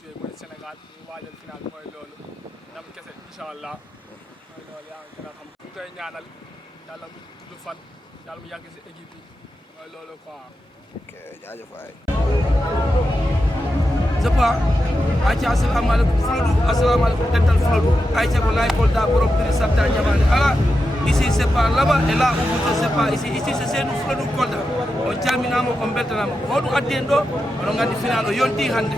joué mooy Sénégal ñu waajal final mooy loolu ndam kese incha allah mooy loolu yaa ngi gën a xam ñu koy ñaanal yàlla mu gudd fan yàlla mu yàgg si équipe bi mooy loolu quoi. ok jaajëf waay. Zepa ayca asalaamaaleykum Fuladu asalaamaaleykum dental Fuladu ayca ko laay Kolda borom biri sabta ñamane ala ici c'est pas là-bas et là où vous c'est pas ici c'est nous Fuladu Kolda on calminama on beltanama hoɗum addi en ɗo oɗon gandi final o yonti hannde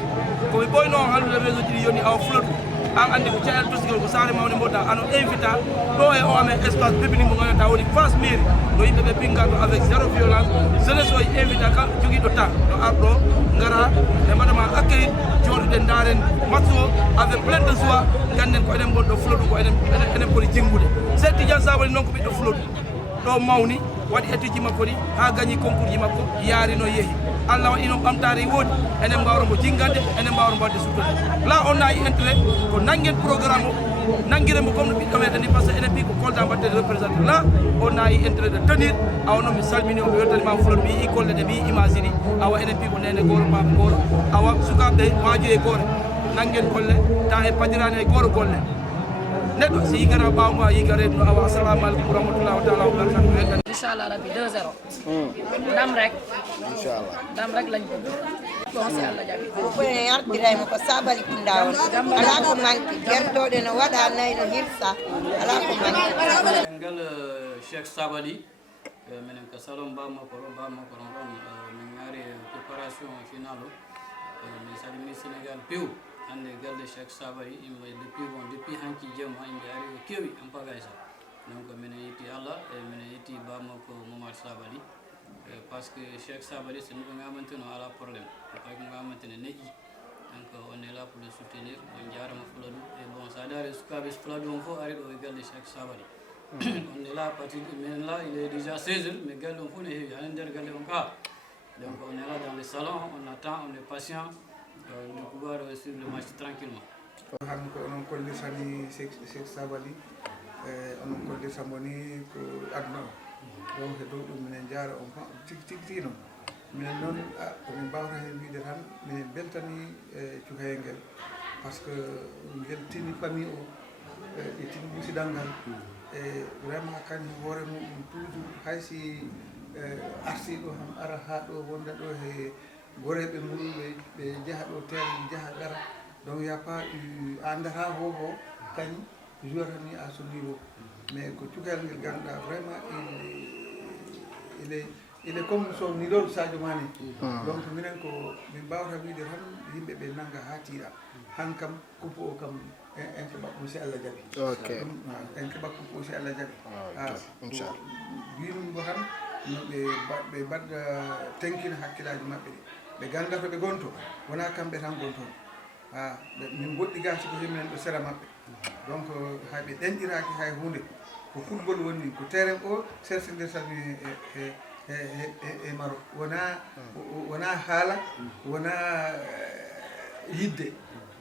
komi ɓoyno hallude réseau ji ɗi yoni awa Fuladu an andi ko caɗel tosigol ko saare mawde mbodda ano invita ɗo e o amen espace public mo ganduɗa woni face mairie no yimɓeɓe pinganɗo avec zéro violence jeunesse o invita kam joguiɗo temps no arɗo gara e mbaɗama accueil joɗoɗen daren match o avec plein de joie ganden ko enen gonɗo Fuladu ko enen poti jenggude Cheikh Tidiane Sabaly noon ko ɓiɗɗo Fuladu ɗo mawni waɗi étude ji makko ɗi ha gagni concours ji makko yaari no yeehi Allah waɗi noon ɓamtare woodi enen mbawra mo jingande enen mbawra mbadde suttode là on a eu intérêt ko nanguen programme o nanguiremo comme no ɓiɗɗo meɗen ni par ce que enen mbi ko Kolda mbattede représenté là on a eu intérêt de tenir awa noon mi salmini o mi weltanimama Fuladu mi yii golle ɗe mi yii image ji ɗi awa enen mbi ko nene goro baba goro awa sukaɓe waaju e goore nanguen golle ta e padirani e goro golle neɗɗo si yigata ɓawma yiga reeduno awa assalamu aleykum wa rahmatullahi wa taala wa barakatuh weltan inchallah rabbi 2-0 ndam rek inchallah ndam rek lañ bëgg bon si Allah jaɓi ko en artiraymo ko Sabaly Kounda on ala ko manki gertoɗe no waɗa nayi no hirsa ala ko manki ngal Cheikh Sabaly minen ko salon bammakoro ɗon min ngari préparation finale o min salmini Sénégal pew hande galde Cheikh Sabaly yimɓe depuis hanki jemma yimɓe ari ko kewi en pagay sa donc minen yetti Allah e minen yetti bammakko Mamadou Sabaly par ce que Cheikh Sabaly so nuɗo gamanteno ala probléme pay ko gamantene neƴƴi donc on est là pour le soutenir on jarama Fuladu et bon sa daari sukaɓe Fuladu on fof ari ɗo e galde Cheikh Sabaly on est là à partir de minen là il est déjà 16 heures mais galle on fof ne heewi hanen nder galle on ka donc on est là dans le salon on attend on est patient de pouvoir suivre le match tranquillement han ko onon kollisani Cheikh Sabaly onon kollisamo ni ko aduna o donc e dow ɗum minen jaara on tigi noon minen noon komin mbawta hen wiide tan minen beltani cukayel ngel par ce que ngel tini famille o e tini musidal ngal e vraiment kañum hoore muɗum toujours haysi arti ɗo han ara ha ɗo wonda ɗo he goreɓe muɗum ɓe jaaha ɗo terre jaaha gara donc y a pas andata hoho kañum joueur ni à ce niveau mais ko cukayel ngel ganduɗa vraiment il est comme so ni ɗon Sadio Mané donc minen ko min mbawta wiide tan yimɓe ɓe nanga ha tiiɗa han kam coupe o kam en keɓa ɗum si Allah jaaɓi ok en keɓa coupe o si Allah jaaɓi inchallah winumgo tan no ɓe mbadda tenkina hakkillaji maɓɓe ɗi ɓe ganda to ɓe gonto wona kamɓe tan gonton min goɗɗi gasi ko yiminen ɗo sera maɓɓe donc hay ɓe ɗenɗiraki hay hunde ko football woni ko terrain o sersidirtani e Maroc wona haala wona yidde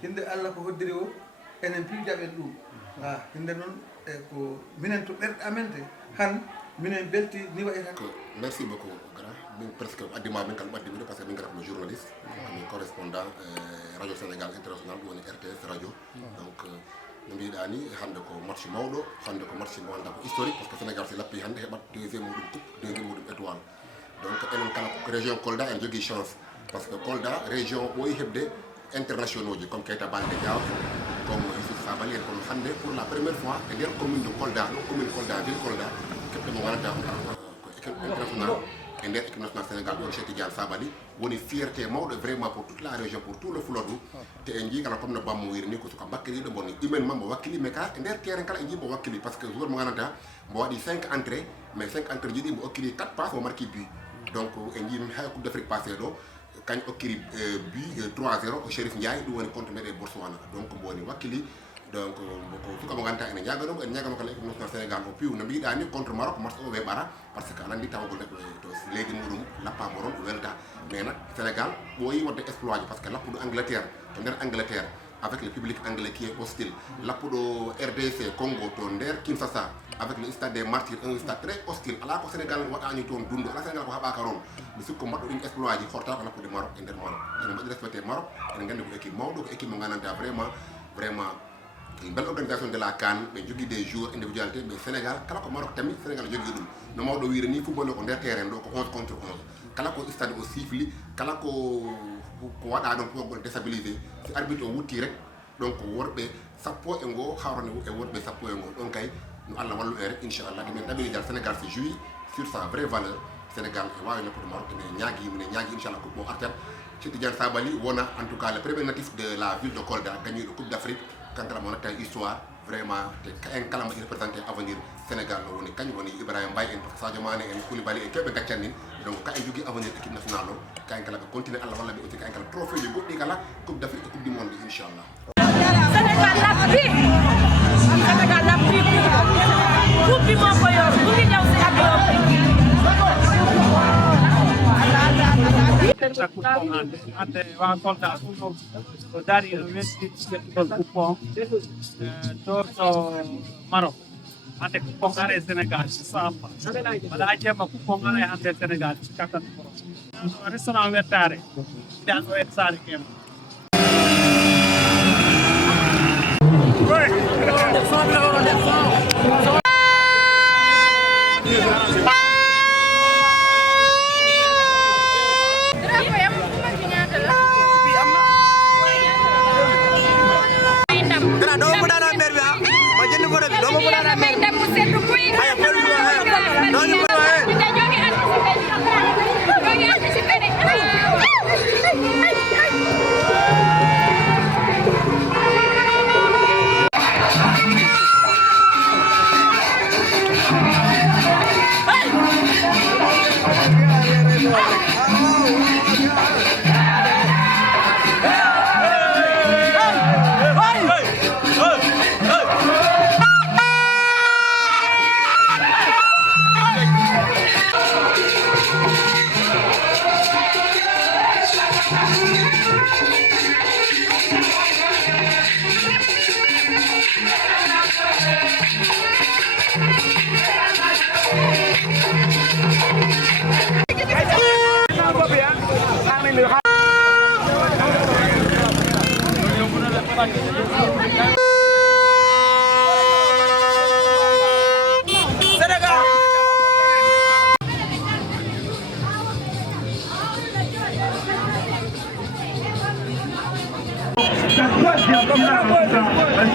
hinde Allah ko hoddiri o enen piijaɓen ɗum hinde noon ko minen to ɓerɗe amen te han minen belti ni wayi tan merci beaucoup grand min presque addima min kam ɓaddimiɗo par ce que min gara kono journaliste komi correspondant radio Sénégal international ɗum woni RTS radio donc no mbiɗa ni hande ko match mawɗo hande ko match mo wanda ko historique par ce que Sénégal si lappi hande heɓat deuxiéme muɗum coupe deuxiéme muɗum étoile donc enen kala région Kolda en jogui chance par ce que Kolda région ɓooyi heɓde internationaux ji comme Keita Baldé Diaw comme Youssouf Sabaly en kono hande pour la première fois e nder commune de Kolda ɗo commune Kolda ville Kolda keɓɗe mo wonata ko équipe international e nder équipe nationale Sénégal ɗon Cheikh Tidiane Sabaly woni fierté mawɗo vraiment pour toute la région pour tout le Fuladu te en jii kala comme no bammo wiri ni ko suka bakkiliɗo bonni humainement mo wakkili mais kala e nder terrain kala en jii mo wakkili par ce que joueur mo gananta mo waɗi 5 entrées mais 5 entrées ji ɗi mo okkili 4 passes mo marqué but donc en jii hay coupe d'Afrique passé ɗo kañ okkiri but 3-0 au Chérif Ndiaye ɗum woni contre meɗe Botswana donc mo woni wakkili donc ko suka mo gananta ene ñaganomo en ñagano kala équipe national Sénégal o piw no mbiɗa ni contre Maroc match o weɓara par ce que aɗa andi tawgol neɗɗo to leydi muɗum lappamo ron ɗo welta mais nak Sénégal ɓooyi wadde exploit ji par ce que lappuɗo Angleterre to nder Angleterre avec le public anglais qui est hostile. L'appudo RDC Congo to nder Kinshasa avec le stade des Martyrs, un stade très hostile. Ala ko Sénégal waɗani toon dundo, ala Sénégal ko haɓaka ron. Mi sikko mbaɗɗo ɗum exploit ji horta ko l'appude Maroc e nder Maroc. Ene mbaɗi respecté Maroc, ene gandi ko équipe mawɗo, ko équipe mo gananta vraiment une belle organisation de la CAN, mais jogui des joueurs individualité, mais Sénégal kala ko Maroc tammi Sénégal jogui ɗum. No mawɗo wiiri ni football ko nder terrain ɗo ko 11 contre 11. Kala ko stade o sifli, kala ko waɗa ɗon pour déstabiliser, si arbitre o wutti rek donc worɓe sappo e ngo hawrane e worɓe sappo e ngo ɗon kay no Allah wallu en rek inchallah ɗumen ɗaɓiri dal Sénégal se jouit sur sa vraie valeur. Sénégal e wawi leppude Maroc ene ñaagui inchallah ko bon artel Cheikh Tidiane Sabaly wona en tout cas le premier natif de la ville de Kolda gagné le Coupe d'Afrique kankala mo natta histoire vraiment te en kala mo représenté avenir Sénégal no woni kañ woni Ibrahima Mbaye en Sadio Mané en Koulibaly en keɓe gaccannin donc ka en jogui avenir équipe nationale o ka en kala ɓe continue Allah walla ɓe aussi ka en kala trophée ji goɗɗi kala Coupe d'Afrique et Coupe du monde inchallah. Sénégal la prix coupe bi moo ko yor mu ngi ñëw si ak ante wa Kolda o dari o wetti ƴettugol coupon to Maroc ante coupon ara e Sénégal samba wala jemma coupon ara e hande Sénégal kattan restaurant wettare dan o et sare kem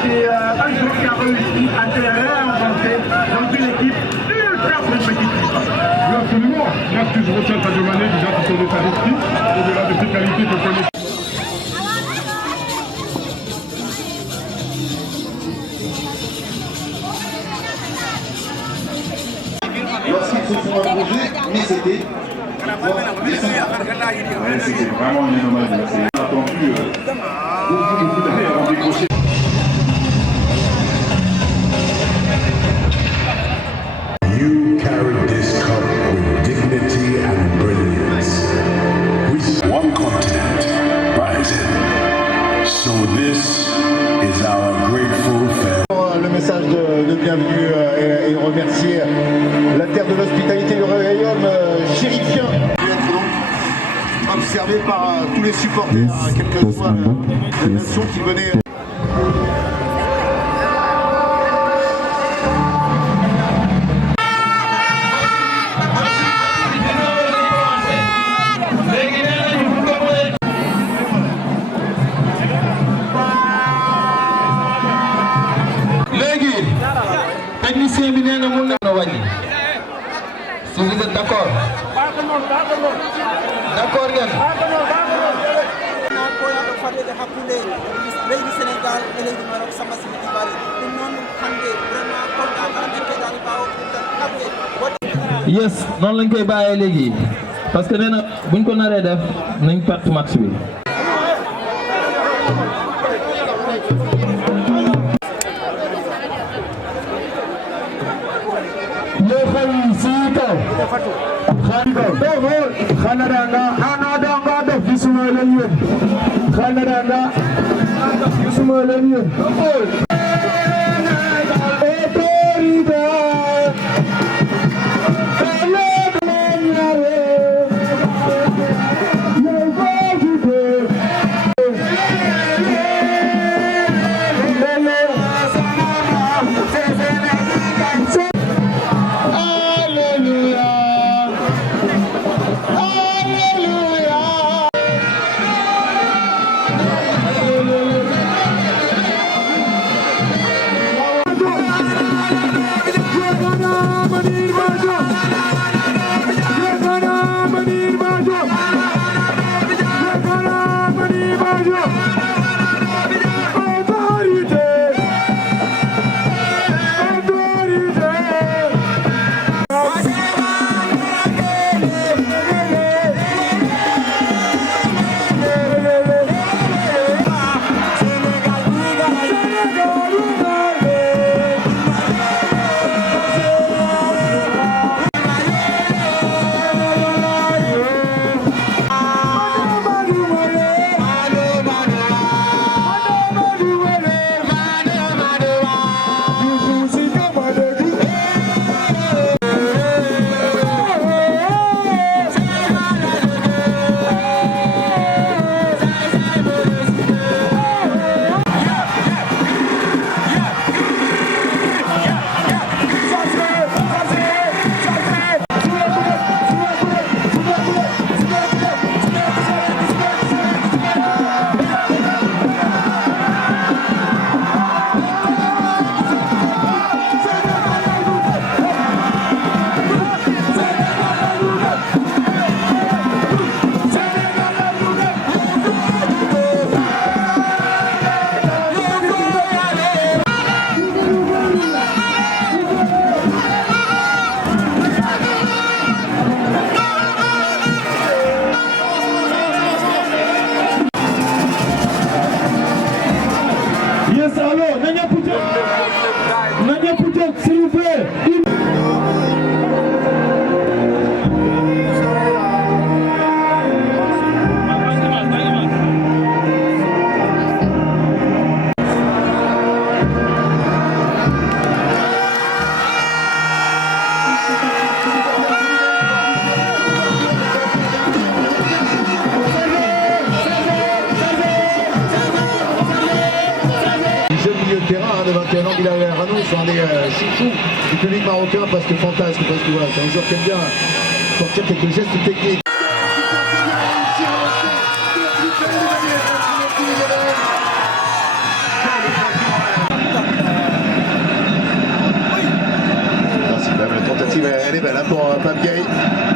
C'est un joueur qui a réussi à se réinventer dans une équipe ultra compétitive. Oui, absolument. Moi, ce que je retiens de Sadio Mané, déjà, c'est son état d'esprit, au-delà de ses qualités que connaît. Lorsqu'il faut pouvoir bouger, mais c'était vraiment une hommage. C'est attendu beaucoup d'années avant de décrocher. You carried this cup with dignity and brilliance. One continent rising. So this is our grateful farewell. Le message de bienvenue et remercier la terre de l'hospitalité, le royaume chérifien. Observé par tous les supporters, quelle que soit la nation qui venait. Technicien bi nee na mun na wàññi si vous êtes d'accord d'accord ngeen fadede hakkunde leydi Sénégal e leydi Maroc samba simi dibari ɗum noon hande vraiment Kolda kala ɓen keɗani ɓawo pour ɗaɓɓe yes noonu lañ koy bàyyee léegi parce que nee na buñ ko naree def nañ perte match bi Khanadanga, Anadanga, the Visual Union. Khanadanga, faut aller mieux. De 21 ans, Bilal Rano sont les chouchous du public marocain parce que fantasque, parce que voilà, c'est un joueur qui aime bien sortir quelques gestes techniques. Merci, même la tentative elle est belle hein, pour Pape Gay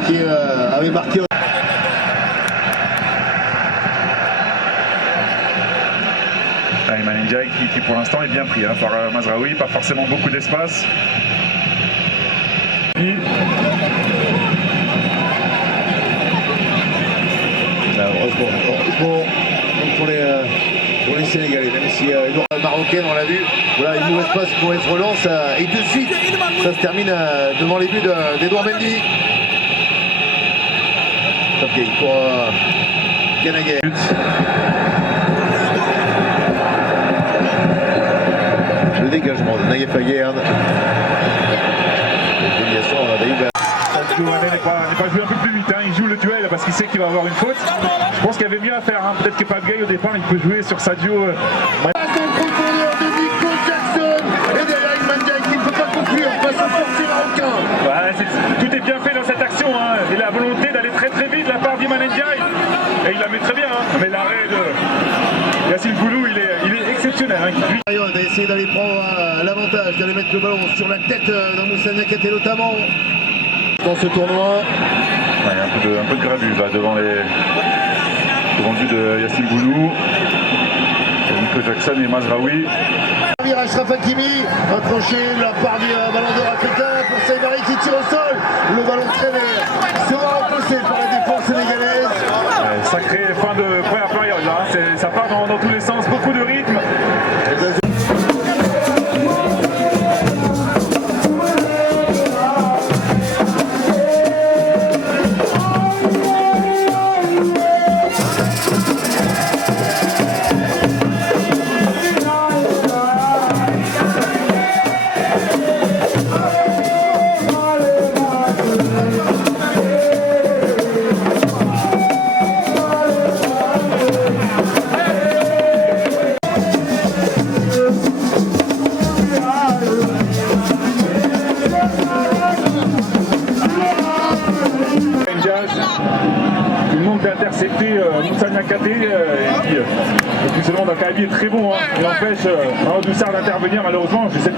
qui avait marqué. Iliman Ndiaye qui pour l'instant est bien pris hein, par Mazraoui, pas forcément beaucoup d'espace. Heureusement pour les Sénégalais, même si le Marocain on l'a vu, voilà une mauvaise passe pour être relance et de suite ça se termine devant les buts d'Edouard Mendy. Ok pour Ganagay. Le dégagement de Naïef Ayern. Déviation d'Aïba. Douanet n'est pas joué un peu plus vite, hein. Il joue le duel parce qu'il sait qu'il va avoir une faute. Je pense qu'il y avait mieux à faire, hein. Peut-être que Pape Gay au départ il peut jouer sur Sadio. Tout est bien fait dans cette action, hein. Et la volonté d'aller très très vite de la part d'Iliman Ndiaye. Et il la met très bien, hein. Mais l'arrêt de Yassine Boulou il est exceptionnel. Hein. On a essayé d'aller prendre l'avantage, d'aller mettre le ballon sur la tête d'un Moussa Niakhaté notamment dans ce tournoi. Ouais, un peu de gravure là devant le but de Yassine Boulou, Nico Jackson et Mazraoui. Achraf Hakimi, accroché de la part du ballon de Africain pour Saïbari qui tire au sol. Le ballon traîné sera repoussé par la défense sénégalaise. Sacrée fin de première période là, ça part dans tous les sens, beaucoup de rythme. est très bon, hein. Il empêche Doussard d'intervenir malheureusement. Je sais,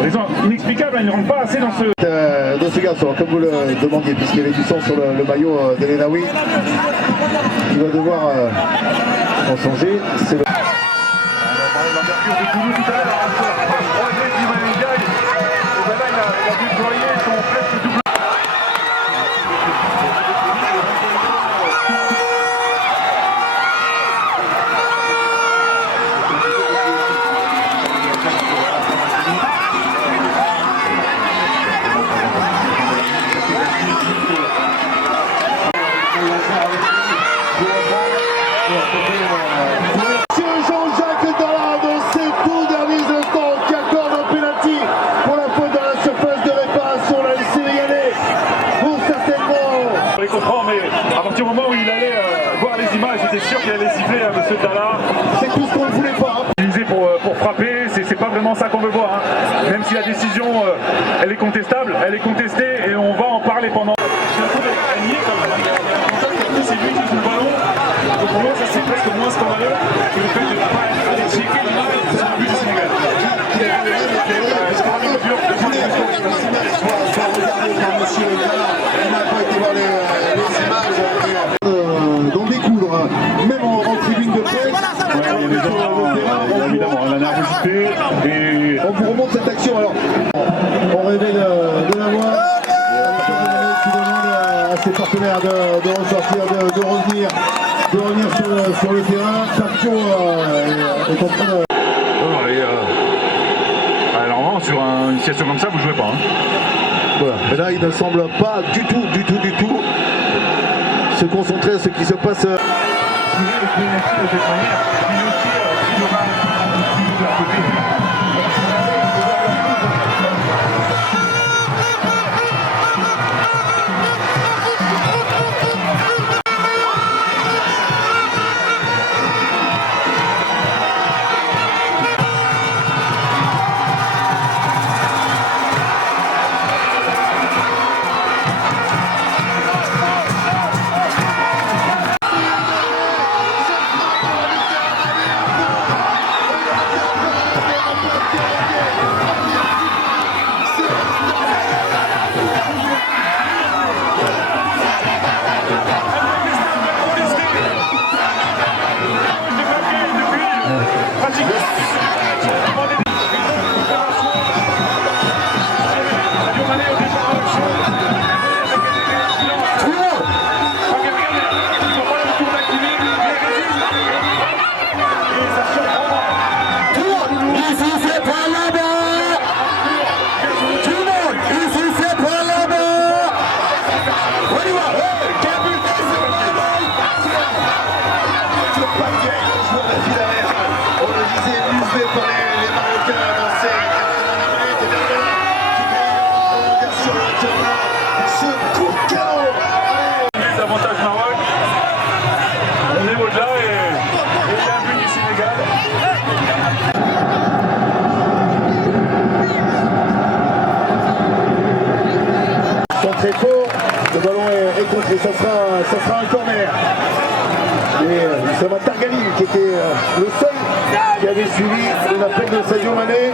raison inexplicable, hein, il ne rentre pas assez dans ce... De ce garçon, comme vous le demandiez, puisqu'il y avait du sang sur le maillot d'Elenaoui, il va devoir en changer. C'est le... L'envergure de Toulouse tout à l'heure, du Manendiaï, et ben là il a déployé son presque double. J'étais sûr qu'il allait siffler à M. Tala. C'est tout ce qu'on ne voulait pas. Utilisé pour frapper, c'est pas vraiment ça qu'on veut voir. Hein. Même si la décision, elle est contestable, elle est contestée et on va en parler pendant... C'est un peu gagné quand même. C'est lui qui joue le ballon. Donc pour moi, ça c'est presque moins scandaleux que le fait de ne pas être allergique sur le but du Sénégal. D'en découdre, même en tribune de presse. Évidemment, la nervosité. Et... On vous remonte cette action alors. On rêvait de la voir. Qui demande à ses partenaires de ressortir, de revenir sur le terrain. Faccio est en train de... Alors sur une situation comme ça, vous ne jouez pas. Hein. Voilà. Mais là, il ne semble pas du tout se concentrer à ce qui se passe. Très fort, le ballon est contré, ça sera un corner. Et ça va Targali qui était le seul qui avait suivi l'appel de Sadio Mané.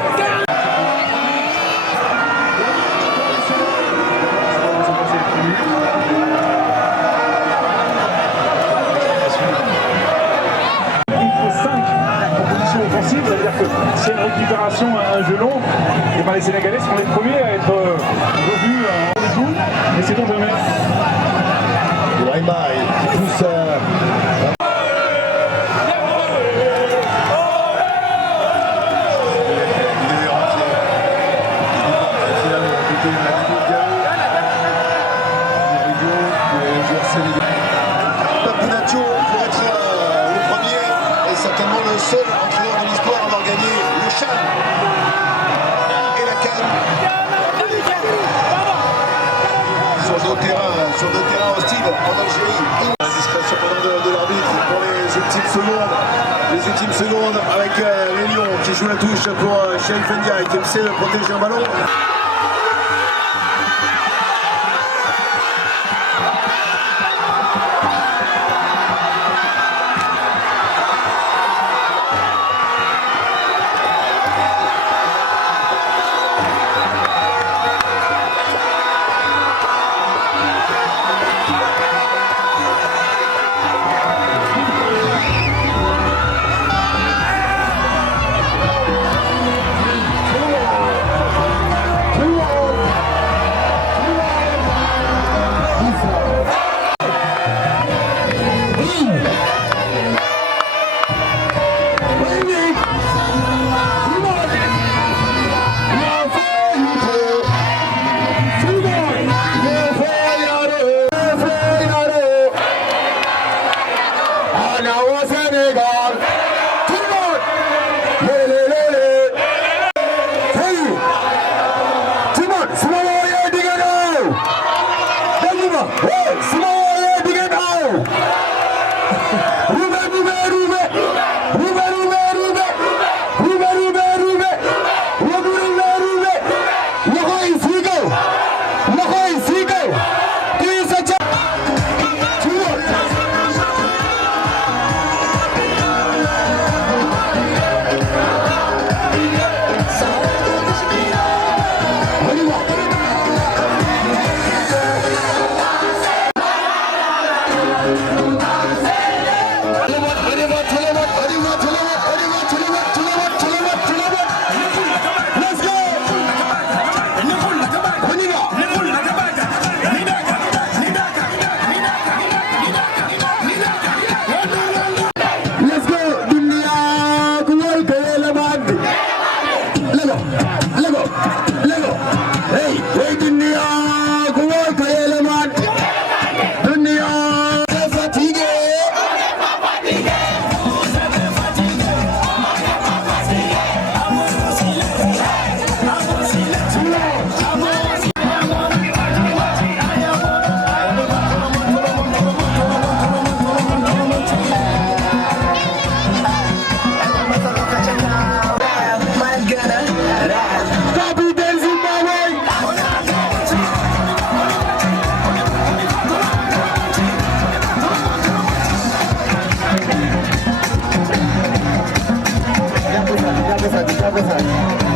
Offensive, c'est-à-dire que c'est une récupération à un jeu long, et ben les Sénégalais seront les premiers à être revus en détour, mais c'est donc jamais. Ibrahima qui pousse Papinaccio pour être le premier et certainement le seul entraîneur de l'histoire à avoir gagné le CHAN et la CAN sur deux terrains hostiles en Algérie. La discrétion de l'arbitre pour les ultimes secondes avec les Lions qui jouent la touche pour Cheikh Fendia qui essaie de protéger un ballon. Jaajëf waay.